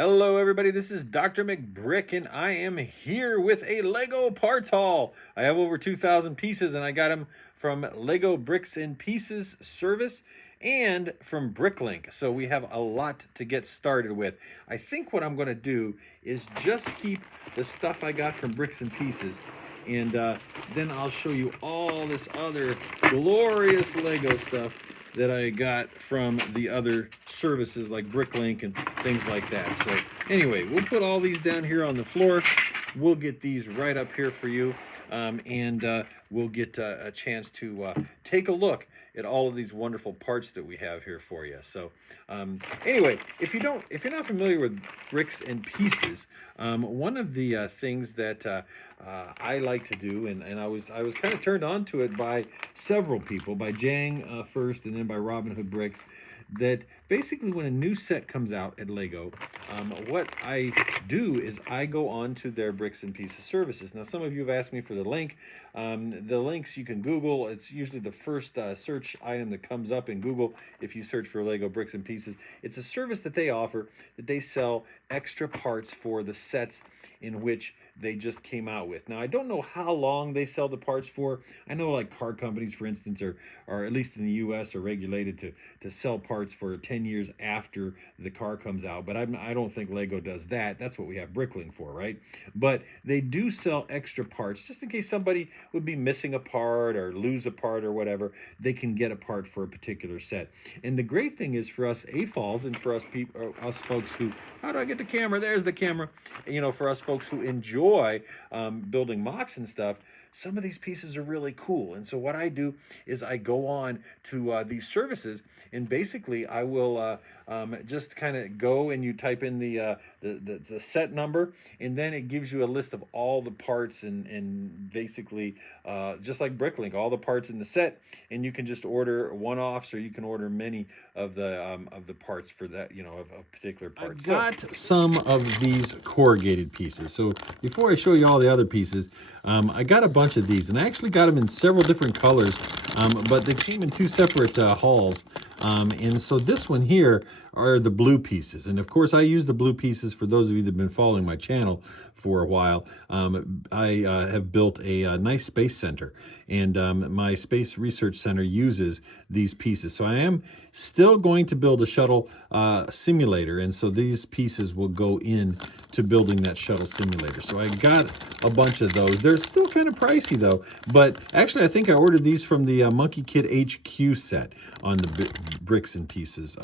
Hello everybody, this is Drmcbrick and I am here with a Lego parts haul. I have over 2,000 pieces and I got them from Lego Bricks and Pieces service and from Bricklink. So we have a lot to get started with. I think what I'm going to do is just keep the stuff I got from Bricks and Pieces, and then I'll show you all this other glorious Lego stuff that I got from the other services like Bricklink and things like that. So anyway, we'll put all these down here on the floor. We'll get these right up here for you, and we'll get a chance to take a look at all of these wonderful parts that we have here for you. So anyway, if you're not familiar with Bricks and Pieces, one of the things that I like to do, and I was kind of turned on to it by several people, by Jang first, and then by Robin Hood Bricks, that basically when a new set comes out at Lego, what I do is I go on to their Bricks and Pieces services. Now, some of you have asked me for the link. The links you can Google. It's usually the first search item that comes up in Google if you search for Lego Bricks and Pieces. It's a service that they offer, that they sell extra parts for the sets in which they just came out with. Now, I don't know how long they sell the parts for. I know like car companies, for instance, are at least in the US, are regulated to sell parts for 10 years after the car comes out, but I don't think Lego does that. That's what we have Bricklink for, right? But they do sell extra parts just in case somebody would be missing a part or lose a part or whatever. They can get a part for a particular set. And the great thing is for us AFOLs and for us folks who, how do I get the camera? There's the camera. You know, for us folks who enjoy building mocks and stuff, some of these pieces are really cool. And so what I do is I go on to these services, and basically I will just kind of go and you type in the set number, and then it gives you a list of all the parts and basically just like Bricklink, all the parts in the set, and you can just order one-offs or you can order many of the parts for that, you know, of particular parts. I got some of these corrugated pieces. So before I show you all the other pieces, I got a bunch of these, and I actually got them in several different colors, but they came in two separate hauls. And so this one here are the blue pieces. And of course, I use the blue pieces for those of you that have been following my channel for a while. I have built a nice space center, and my space research center uses these pieces. So I am still going to build a shuttle simulator, and so these pieces will go in to building that shuttle simulator. So I got a bunch of those. They're still kind of pricey though, but actually I think I ordered these from the Monkey Kid HQ set on the Bricks and Pieces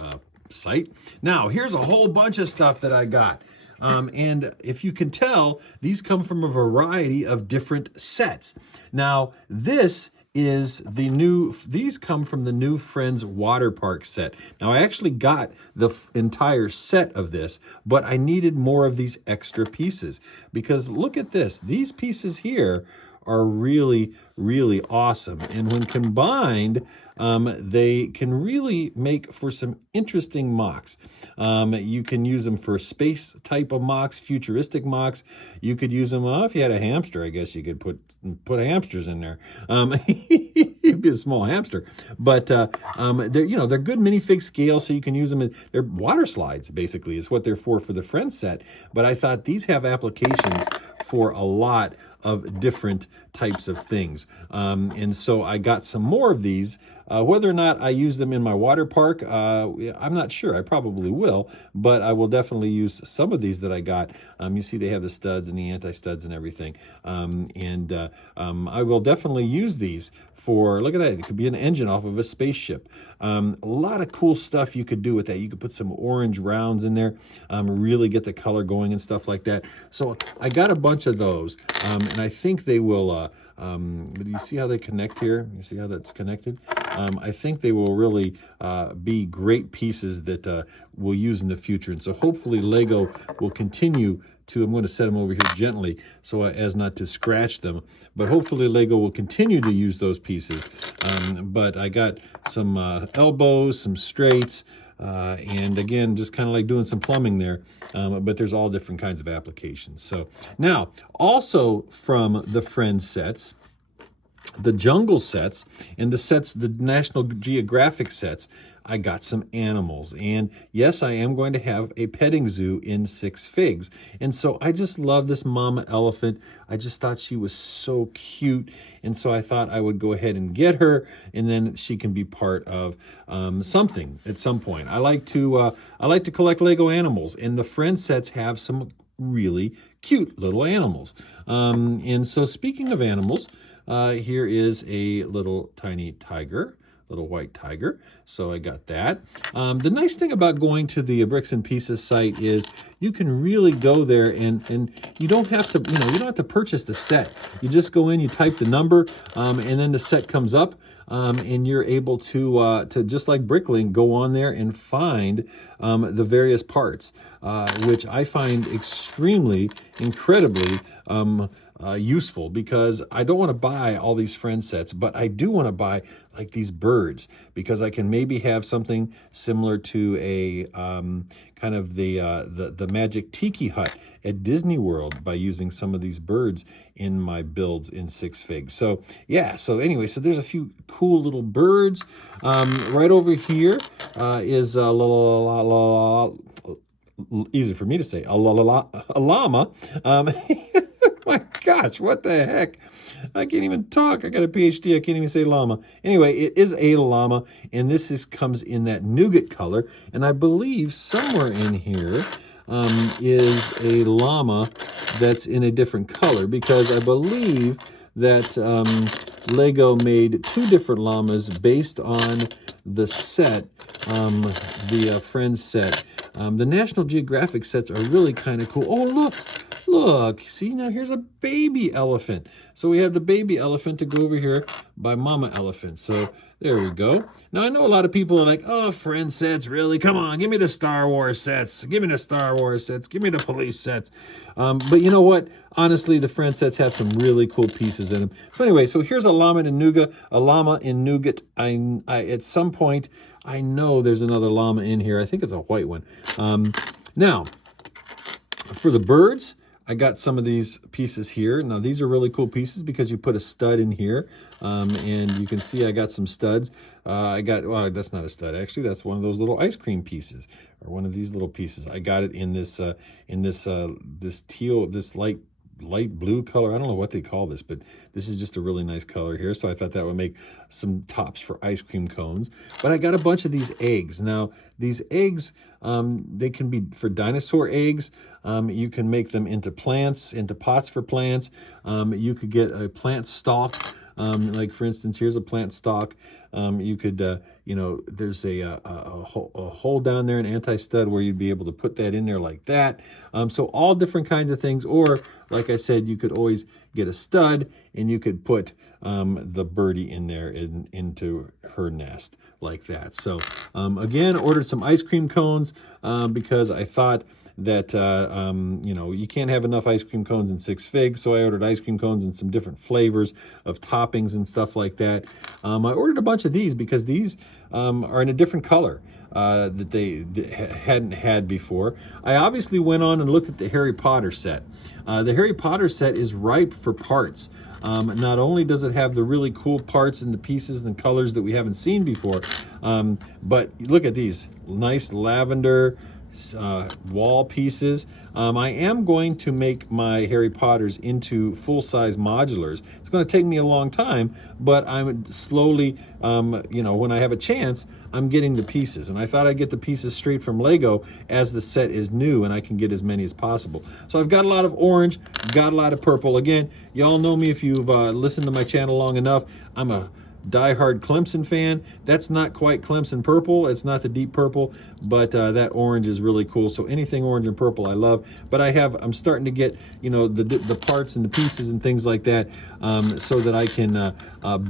site. Now, here's a whole bunch of stuff that I got. And if you can tell, these come from a variety of different sets. Now, this is the new, these come from the new Friends Water Park set. Now, I actually got the entire set of this, but I needed more of these extra pieces because look at this. These pieces here are really, really awesome. And when combined, they can really make for some interesting mocks. You can use them for space type of mocks, futuristic mocks. You could use them, well, if you had a hamster, I guess you could put hamsters in there. It'd be a small hamster. But they're good minifig scale, so you can use them. They're water slides, basically, is what they're for the Friends set. But I thought these have applications for a lot of different types of things. And so I got some more of these. Whether or not I use them in my water park, I'm not sure. I probably will, but I will definitely use some of these that I got. You see they have the studs and the anti-studs and everything. I will definitely use these for, look at that, it could be an engine off of a spaceship. A lot of cool stuff you could do with that. You could put some orange rounds in there, really get the color going and stuff like that. So I got a bunch of those, and I think they will, you see how they connect here? You see how that's connected? I think they will really be great pieces that we'll use in the future. And so hopefully Lego will continue to, I'm going to set them over here gently so as not to scratch them, but hopefully Lego will continue to use those pieces. But I got some elbows, some straights, and again, just kind of like doing some plumbing there, but there's all different kinds of applications. So now, also from the Friends sets, the jungle sets and the National Geographic sets, I got some animals. And yes, I am going to have a petting zoo in 6 Figs. And so I just love this mama elephant. I just thought she was so cute. And so I thought I would go ahead and get her, and then she can be part of something at some point. I like to collect Lego animals, and the friend sets have some really cute little animals. And so speaking of animals, here is a little tiny tiger, little white tiger. So I got that. The nice thing about going to the Bricks and Pieces site is you can really go there and you don't have to, you don't have to purchase the set. You just go in, you type the number, and then the set comes up, and you're able to just like Bricklink, go on there and find the various parts, which I find incredibly useful, because I don't want to buy all these friend sets, but I do want to buy like these birds, because I can maybe have something similar to a kind of the Magic Tiki Hut at Disney World by using some of these birds in my builds in 6 Figs. So yeah, so anyway, so there's a few cool little birds. Right over here is a little easy for me to say, a llama. My gosh, what the heck? I can't even talk. I got a PhD. I can't even say llama. Anyway, it is a llama, and this comes in that nougat color. And I believe somewhere in here is a llama that's in a different color, because I believe that Lego made 2 different llamas based on the set, the Friends set. The National Geographic sets are really kind of cool. Oh, look, see, now here's a baby elephant. So we have the baby elephant to go over here by mama elephant. So there we go. Now, I know a lot of people are like, oh, friend sets, really? Come on, give me the Star Wars sets. Give me the Star Wars sets. Give me the police sets. But you know what? Honestly, the friend sets have some really cool pieces in them. So anyway, so here's a llama in nougat. At some point, I know there's another llama in here. I think it's a white one. Now, for the birds, I got some of these pieces here. Now, these are really cool pieces because you put a stud in here. And you can see I got some studs. Well, that's not a stud. Actually, that's one of those little ice cream pieces, or one of these little pieces. I got it in this light blue color. I don't know what they call this, but this is just a really nice color here. So I thought that would make some tops for ice cream cones. But I got a bunch of these eggs. Now, these eggs, they can be for dinosaur eggs. You can make them into plants, into pots for plants. You could get a plant stalk. Like, for instance, here's a plant stalk. You could, there's a hole down there, an anti-stud, where you'd be able to put that in there like that. So all different kinds of things. Or, like I said, you could always get a stud, and you could put the birdie in there into her nest like that. So, again, ordered some ice cream cones because I thought that, you can't have enough ice cream cones in 6 Figs. So I ordered ice cream cones in some different flavors of toppings and stuff like that. I ordered a bunch of these because these are in a different color that they hadn't had before. I obviously went on and looked at the Harry Potter set. The Harry Potter set is ripe for parts. Not only does it have the really cool parts and the pieces and the colors that we haven't seen before, but look at these nice lavender wall pieces. I am going to make my Harry Potters into full-size modulars. It's going to take me a long time, but I'm slowly, when I have a chance, I'm getting the pieces. And I thought I'd get the pieces straight from Lego as the set is new and I can get as many as possible. So I've got a lot of orange, got a lot of purple. Again, y'all know me if you've listened to my channel long enough. I'm a diehard Clemson fan. That's not quite Clemson purple. It's not the deep purple, but that orange is really cool. So anything orange and purple I love. But I'm starting to get, the parts and the pieces and things like that, so that I can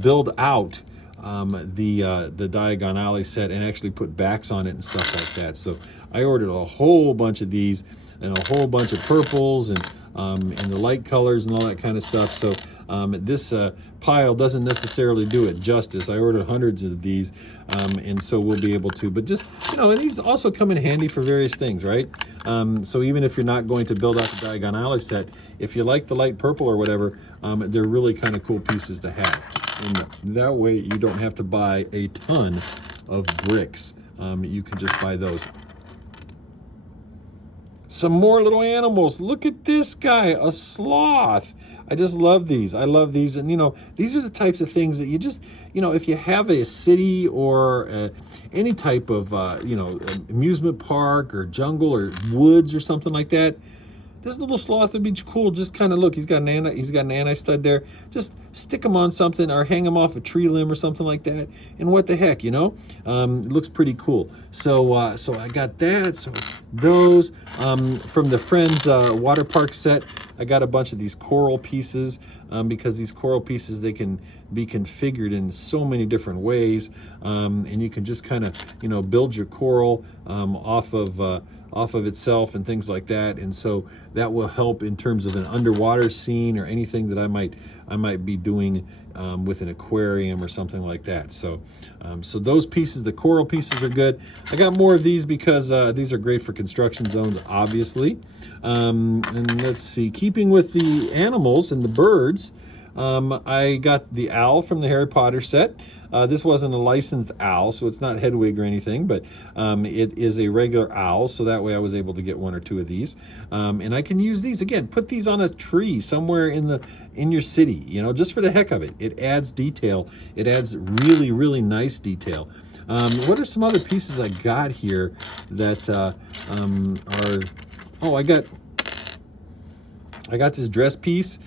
build out the Diagon Alley set and actually put backs on it and stuff like that. So I ordered a whole bunch of these and a whole bunch of purples and the light colors and all that kind of stuff. So This pile doesn't necessarily do it justice. I ordered hundreds of these, and so we'll be able to. But just, and these also come in handy for various things, right? So even if you're not going to build out the Diagon Alley set, if you like the light purple or whatever, they're really kind of cool pieces to have. And that way you don't have to buy a ton of bricks. You can just buy those. Some more little animals. Look at this guy, a sloth. I just love these. I love these. And, these are the types of things that you just, if you have a city or any type of, amusement park or jungle or woods or something like that, this little sloth would be cool. Just kind of look, he's got an anti-stud there. Just stick him on something or hang him off a tree limb or something like that. And what the heck, it looks pretty cool. So so I got that. So those from the Friends water park set, I got a bunch of these coral pieces because these coral pieces, they can be configured in so many different ways, and you can just kind of build your coral off of itself and things like that. And so that will help in terms of an underwater scene or anything that I might be doing with an aquarium or something like that. So so those pieces, the coral pieces, are good. I got more of these because these are great for construction zones, obviously. And let's see, keeping with the animals and the birds, I got the owl from the Harry Potter set. This wasn't a licensed owl, so it's not Hedwig or anything, but it is a regular owl, so that way I was able to get one or two of these. And I can use these, again, put these on a tree somewhere in your city, just for the heck of it. It adds detail. It adds really, really nice detail. What are some other pieces I got here that are... Oh, I got this dress piece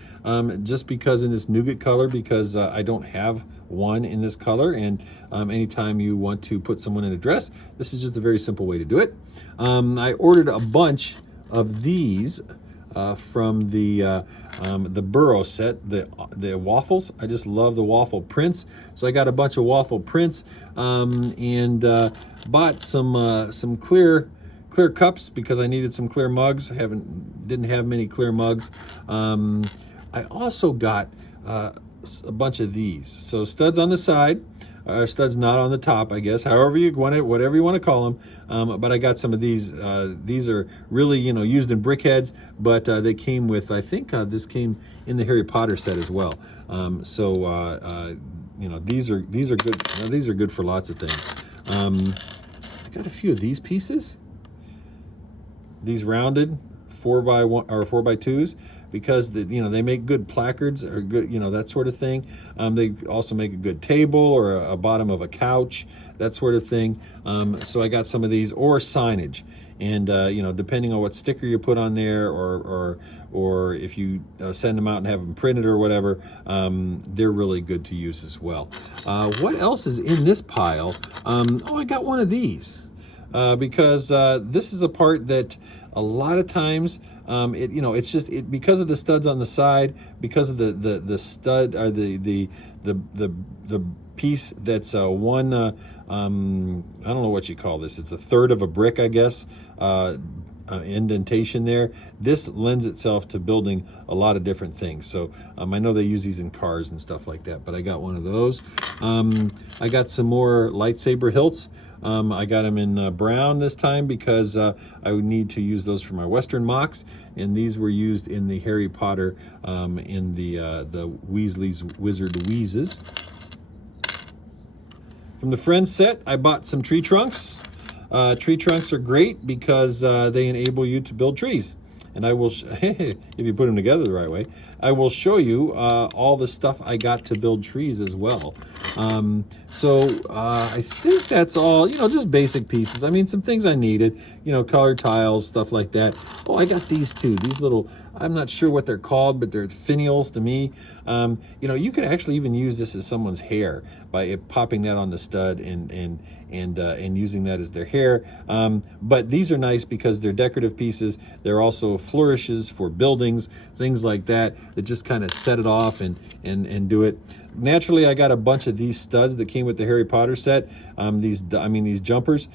just because in this nougat color, because I don't have one in this color, and anytime you want to put someone in a dress, this is just a very simple way to do it. I ordered a bunch of these from the Burrow set, the waffles. I just love the waffle prints, so I got a bunch of waffle prints and bought some clear cups because I needed some clear mugs. Didn't have many clear mugs. I also got a bunch of these. So studs on the side, studs not on the top, I guess, however you want it, whatever you want to call them. But I got some of these. These are really, used in brickheads, but they came with, I think this came in the Harry Potter set as well. These are good. These are good for lots of things. I got a few of these pieces. These rounded 4x1 or 4x2s, because they make good placards or good, that sort of thing. They also make a good table or a bottom of a couch, that sort of thing. So I got some of these, or signage, and depending on what sticker you put on there, or if you send them out and have them printed or whatever, they're really good to use as well. What else is in this pile? Oh, I got one of these. Because this is a part that a lot of times it's just because of the studs on the side, because of the stud or the piece that's one I don't know what you call this. It's a third of a brick, I guess. Indentation there. This lends itself to building a lot of different things. So I know they use these in cars and stuff like that, but I got one of those. I got some more lightsaber hilts. I got them in brown this time because I would need to use those for my Western mocks, and these were used in the Harry Potter in the Weasley's Wizard Wheezes. From the Friends set, I bought some tree trunks. Tree trunks are great because they enable you to build trees. And I will, if you put them together the right way, I will show you all the stuff I got to build trees as well. I think that's all, just basic pieces. I mean, some things I needed, colored tiles, stuff like that. Oh, I got these too. These little, I'm not sure what they're called, but they're finials to me. You could actually even use this as someone's hair by popping that on the stud and using that as their hair. But these are nice because they're decorative pieces. They're also flourishes for buildings, things like that just kind of set it off and do it. naturally, I got a bunch of these studs that came with the Harry Potter set. These jumpers,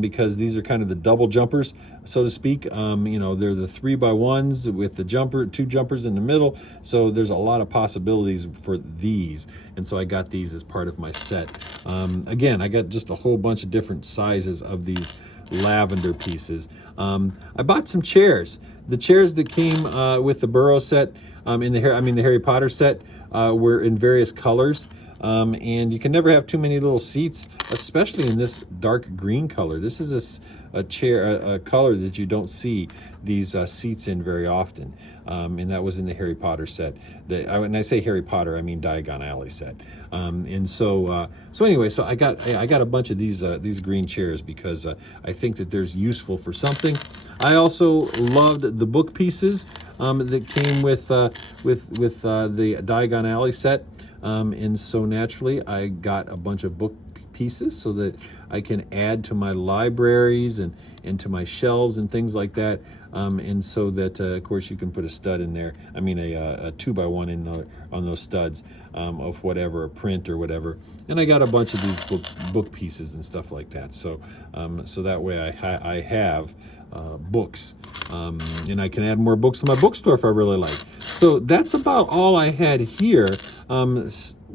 because these are kind of the double jumpers, so to speak. You know, they're the 3x1s with the two jumpers in the middle. So there's a lot of possibilities for these. And so I got these as part of my set. Again, I got just a whole bunch of different sizes of these lavender pieces. I bought some chairs. The chairs that came with the Burrow set, the Harry Potter set, were in various colors. And you can never have too many little seats, especially in this dark green color. This is a color that you don't see these seats in very often. And that was in the Harry Potter set. When I say Harry Potter, I mean Diagon Alley set. So I got a bunch of these green chairs because I think that they're useful for something. I also loved the book pieces that came with the Diagon Alley set. And so naturally, I got a bunch of book pieces so that I can add to my libraries and to my shelves and things like that. And so that, of course, you can put a stud in there. I mean, a 2x1 on those studs of whatever, a print or whatever. And I got a bunch of these book pieces and stuff like that. So so that way I have books, and I can add more books to my bookstore if I really like. So that's about all I had here.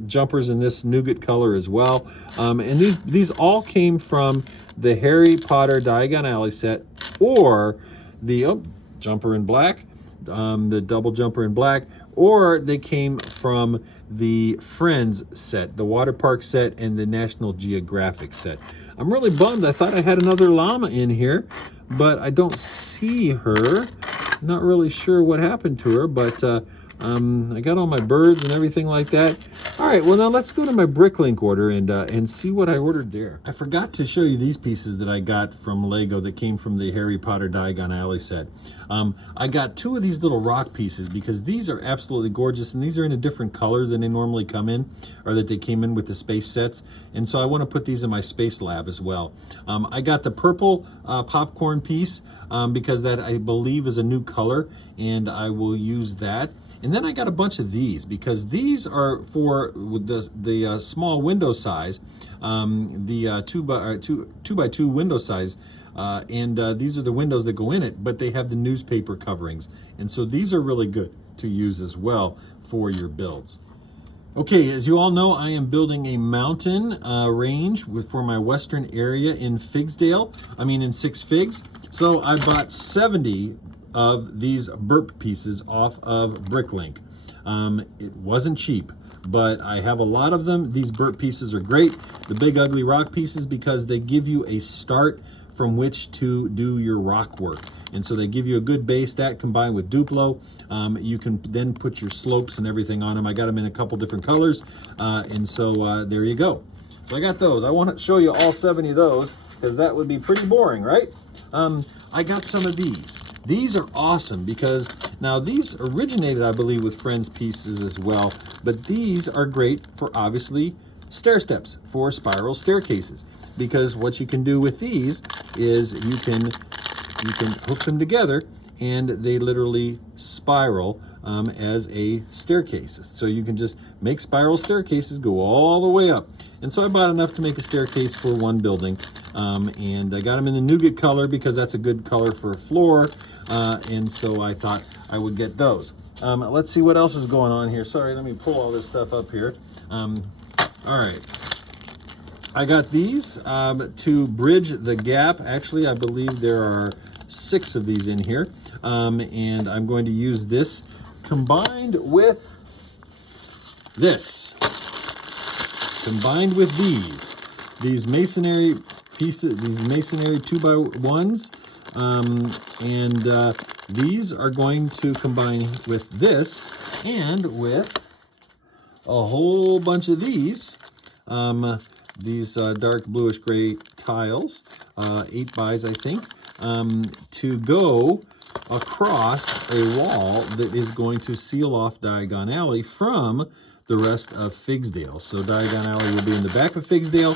Jumpers in this nougat color as well, and these all came from the Harry Potter Diagon Alley set, or the jumper in black, the double jumper in black, or they came from the Friends set, the water park set, and the National Geographic set. I'm really bummed. I thought I had another llama in here, but I don't see her. Not really sure what happened to her, but I got all my birds and everything like that. All right, well, now let's go to my Bricklink order and see what I ordered there. I forgot to show you these pieces that I got from Lego that came from the Harry Potter Diagon Alley set. I got two of these little rock pieces because these are absolutely gorgeous, and these are in a different color than they normally come in, or that they came in with the space sets. And so I want to put these in my space lab as well. I got the purple popcorn piece because that, I believe, is a new color, and I will use that. And then I got a bunch of these because these are for the small window size, the 2x2 window size, and these are the windows that go in it, but they have the newspaper coverings. And so these are really good to use as well for your builds. Okay, as you all know, I am building a mountain range for my western area in in Six Figs. So I bought 70 of these Burp pieces off of Bricklink. It wasn't cheap, but I have a lot of them. These Burp pieces are great. The big ugly rock pieces, because they give you a start from which to do your rock work. And so they give you a good base. That combined with Duplo, you can then put your slopes and everything on them. I got them in a couple different colors. And so there you go. So I got those. I want to show you all 70 of those because that would be pretty boring, right? I got some of these. These are awesome because now these originated, I believe, with Friends pieces as well, but these are great for obviously stair steps, for spiral staircases, because what you can do with these is you can hook them together and they literally spiral as a staircase. So you can just make spiral staircases go all the way up. And so I bought enough to make a staircase for one building. And I got them in the nougat color because that's a good color for a floor. And so I thought I would get those. Let's see what else is going on here. Sorry, let me pull all this stuff up here. All right. I got these to bridge the gap. Actually, I believe there are 6 of these in here. And I'm going to use this combined with this. Combined with these masonry pieces, these masonry 2x1s, and these are going to combine with this and with a whole bunch of these dark bluish gray tiles, 8x, I think, to go across a wall that is going to seal off Diagon Alley from the rest of Figsdale. So Diagon Alley will be in the back of Figsdale.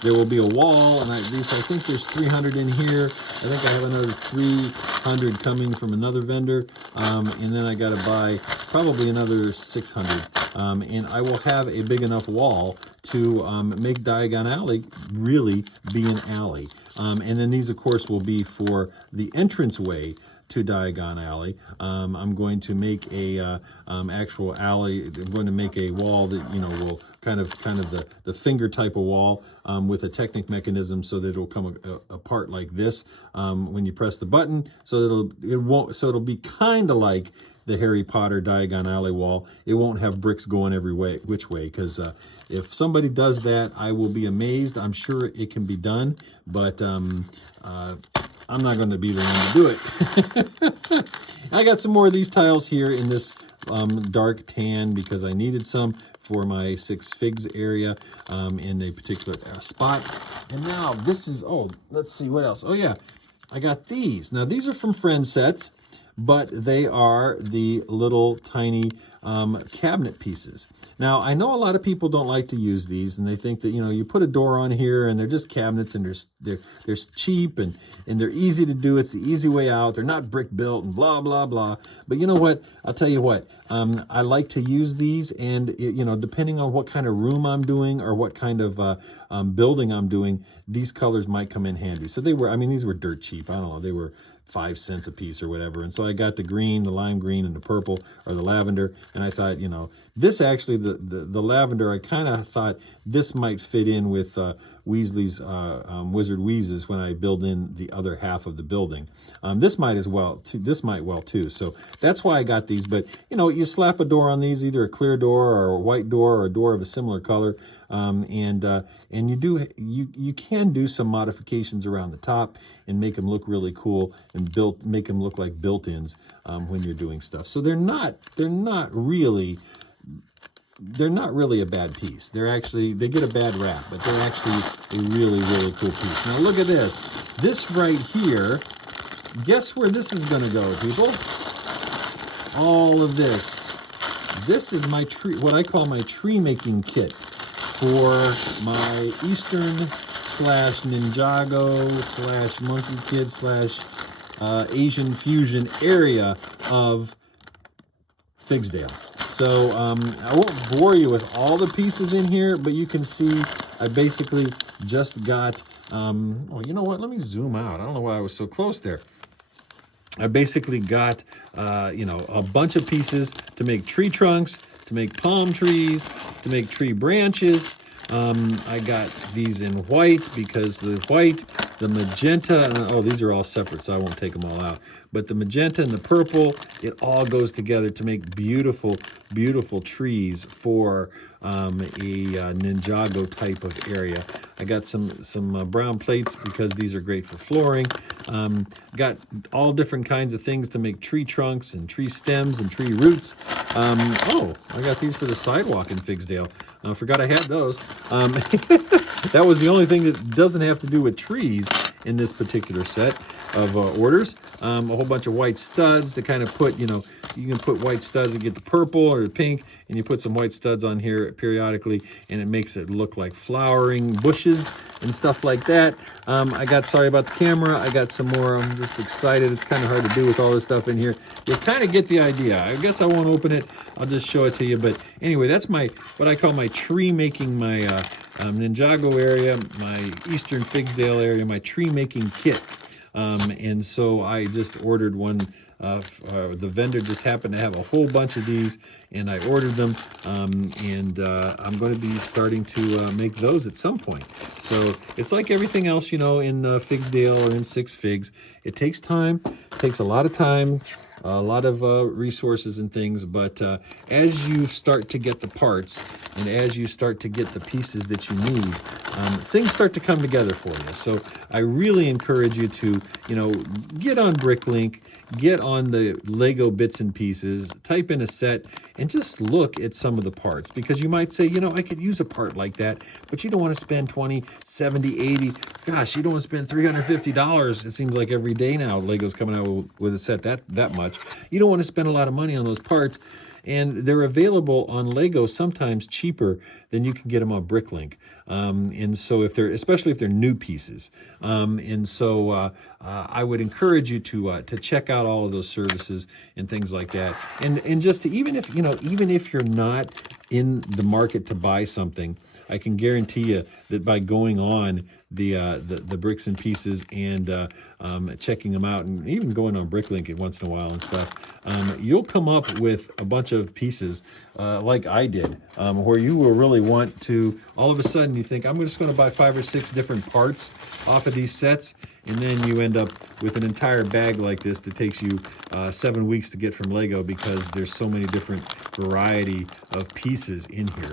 There will be a wall, and I think there's 300 in here. I think I have another 300 coming from another vendor, and then I got to buy probably another 600 and I will have a big enough wall to make Diagon Alley really be an alley. And then these, of course, will be for the entranceway to Diagon Alley. I'm going to make a actual alley. I'm going to make a wall that, you know, will kind of the finger type of wall with a Technic mechanism, so that it'll come apart like this when you press the button. So it'll be kind of like the Harry Potter Diagon Alley wall. It won't have bricks going every which way, because if somebody does that, I will be amazed. I'm sure it can be done, but I'm not going to be the one to do it. I got some more of these tiles here in this dark tan because I needed some for my 6 figs area in a particular spot. And now this is, oh, let's see what else. Oh yeah, I got these. Now these are from Friend Sets, but they are the little tiny cabinet pieces. Now, I know a lot of people don't like to use these, and they think that, you know, you put a door on here and they're just cabinets, and they're cheap and they're easy to do. It's the easy way out. They're not brick built and blah, blah, blah. But you know what? I'll tell you what. I like to use these, and, you know, depending on what kind of room I'm doing or what kind of building I'm doing, these colors might come in handy. So they were, I mean, these were dirt cheap. I don't know. They were 5 cents a piece or whatever. And so I got the green, the lime green, and the purple, or the lavender. And I thought, you know, this actually, the lavender, I kind of thought this might fit in with Weasley's Wizard Wheezes when I build in the other half of the building. This might as well, too. This might well too. So that's why I got these. But, you know, you slap a door on these, either a clear door or a white door or a door of a similar color. And you can do some modifications around the top and make them look really cool and make them look like built-ins when you're doing stuff. So they're not really a bad piece. They get a bad rap, but they're actually a really, really cool piece. Now look at this. This right here, guess where this is going to go, people? All of this. This is my tree, what I call my tree making kit for my Eastern / Ninjago / Monkey Kid / Asian fusion area of Figsdale. So I won't bore you with all the pieces in here, but you can see I basically just got, oh, you know what? Let me zoom out. I don't know why I was so close there. I basically got, you know, a bunch of pieces to make tree trunks, to make palm trees, to make tree branches. I got these in white because the white, the magenta, and, oh, these are all separate, so I won't take them all out. But the magenta and the purple, it all goes together to make beautiful, beautiful trees for a Ninjago type of area. I got some brown plates because these are great for flooring. Got all different kinds of things to make tree trunks and tree stems and tree roots. Oh, I got these for the sidewalk in Figsdale. I forgot I had those. That was the only thing that doesn't have to do with trees in this particular set of orders. A whole bunch of white studs to kind of put, you know, you can put white studs and get the purple or the pink, and you put some white studs on here periodically, and it makes it look like flowering bushes and stuff like that. Sorry about the camera, I got some more. I'm just excited. It's kind of hard to do with all this stuff in here. You kind of get the idea. I guess I won't open it. I'll just show it to you. But anyway, that's what I call my tree making, my Ninjago area, my Eastern Figsdale area, my tree making kit. And so I just ordered one. The vendor just happened to have a whole bunch of these, and I ordered them, and I'm going to be starting to make those at some point. So it's like everything else, you know, in Figsdale or in 6 Figs. It takes time, it takes a lot of time, a lot of resources and things, but as you start to get the parts and as you start to get the pieces that you need, things start to come together for you. So I really encourage you to, you know, get on Bricklink, get on the Lego bits and pieces, type in a set, and just look at some of the parts, because you might say, you know, I could use a part like that, but you don't want to spend 20, 70, 80, gosh, you don't want to spend $350. It seems like every day now Lego's coming out with a set that much. You don't want to spend a lot of money on those parts. and they're available on Lego sometimes cheaper than you can get them on Bricklink. And so especially if they're new pieces. And so I would encourage you to check out all of those services and things like that. And just even if you're not in the market to buy something, I can guarantee you that by going on the bricks and pieces and checking them out, and even going on Bricklink once in a while and stuff, you'll come up with a bunch of pieces like I did, where you will really want to, all of a sudden you think, I'm just going to buy 5 or 6 different parts off of these sets, and then you end up with an entire bag like this that takes you 7 weeks to get from Lego, because there's so many different variety of pieces in here.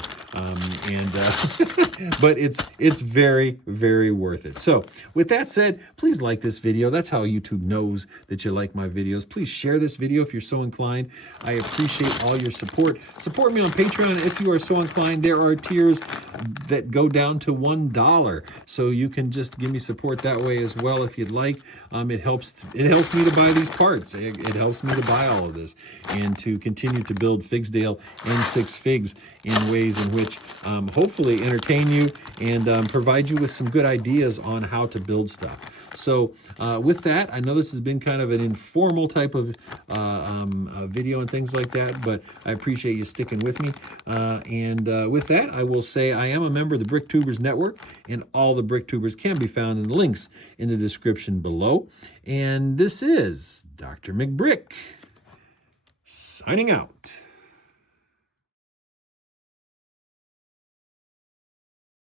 But it's very, very worth it. So with that said, please like this video. That's how YouTube knows that you like my videos. Please share this video if you're so inclined. I appreciate all your support. Support me on Patreon if you are so inclined. There are tiers that go down to $1, so you can just give me support that way as well if you'd like. It helps me to buy these parts. It helps me to buy all of this and to continue to build Figsdale and Six Figs in ways in which hopefully entertain you and provide you with some good ideas on how to build stuff. So with that, I know this has been kind of an informal type of video and things like that, but I appreciate you sticking with me. And with that, I will say I am a member of the BrickTubers Network, and all the BrickTubers can be found in the links in the description below. And this is Dr. McBrick signing out.